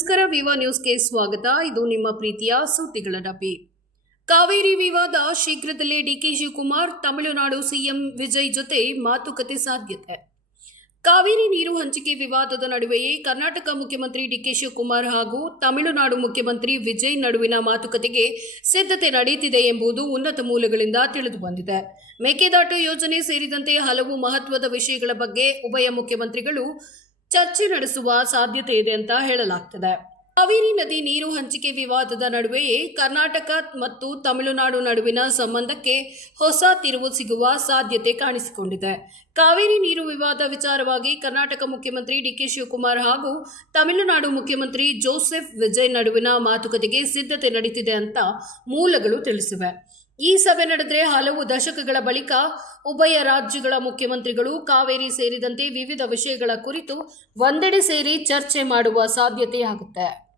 ನಮಸ್ಕಾರ. ವಿವಾ ನ್ಯೂಸ್ಗೆ ಸ್ವಾಗತ. ಇದು ನಿಮ್ಮ ಪ್ರೀತಿಯ ಸುದ್ದಿಗಳ ಡಬ್ಬಿ. ಕಾವೇರಿ ವಿವಾದ ಶೀಘ್ರದಲ್ಲೇ ಡಿಕೆ ಶಿವಕುಮಾರ್ ತಮಿಳುನಾಡು ಸಿಎಂ ವಿಜಯ್ ಜೊತೆ ಮಾತುಕತೆ ಸಾಧ್ಯತೆ. ಕಾವೇರಿ ನೀರು ಹಂಚಿಕೆ ವಿವಾದದ ನಡುವೆಯೇ ಕರ್ನಾಟಕ ಮುಖ್ಯಮಂತ್ರಿ ಡಿಕೆ ಶಿವಕುಮಾರ್ ಹಾಗೂ ತಮಿಳುನಾಡು ಮುಖ್ಯಮಂತ್ರಿ ವಿಜಯ್ ನಡುವಿನ ಮಾತುಕತೆಗೆ ಸಿದ್ಧತೆ ನಡೆಯುತ್ತಿದೆ ಎಂಬುದು ಉನ್ನತ ಮೂಲಗಳಿಂದ ತಿಳಿದು ಬಂದಿದೆ. ಮೇಕೆದಾಟು ಯೋಜನೆ ಸೇರಿದಂತೆ ಹಲವು ಮಹತ್ವದ ವಿಷಯಗಳ ಬಗ್ಗೆ ಉಭಯ ಮುಖ್ಯಮಂತ್ರಿಗಳು ಚರ್ಚೆ ನಡೆಸುವ ಸಾಧ್ಯತೆ ಇದೆ ಅಂತ ಹೇಳಲಾಗ್ತದೆ. ಕಾವೇರಿ ನದಿ ನೀರು ಹಂಚಿಕೆ ವಿವಾದದ ನಡುವೆಯೇ ಕರ್ನಾಟಕ ಮತ್ತು ತಮಿಳುನಾಡು ನಡುವಿನ ಸಂಬಂಧಕ್ಕೆ ಹೊಸ ತಿರುವು ಸಿಗುವ ಸಾಧ್ಯತೆ ಕಾಣಿಸಿಕೊಂಡಿದೆ. ಕಾವೇರಿ ನೀರು ವಿವಾದ ವಿಚಾರವಾಗಿ ಕರ್ನಾಟಕ ಮುಖ್ಯಮಂತ್ರಿ ಡಿಕೆ ಶಿವಕುಮಾರ್ ಹಾಗೂ ತಮಿಳುನಾಡು ಮುಖ್ಯಮಂತ್ರಿ ಜೋಸೆಫ್ ವಿಜಯ್ ನಡುವಿನ ಮಾತುಕತೆಗೆ ಸಿದ್ಧತೆ ನಡೆದಿದೆ ಅಂತ ಮೂಲಗಳು ತಿಳಿಸಿವೆ. ಈ ಸಭೆ ನಡೆದರೆ ಹಲವು ದಶಕಗಳ ಬಳಿಕ ಉಭಯ ರಾಜ್ಯಗಳ ಮುಖ್ಯಮಂತ್ರಿಗಳು ಕಾವೇರಿ ಸೇರಿದಂತೆ ವಿವಿಧ ವಿಷಯಗಳ ಕುರಿತು ಒಂದೆಡೆ ಸೇರಿ ಚರ್ಚೆ ಮಾಡುವ ಸಾಧ್ಯತೆಯಾಗುತ್ತೆ.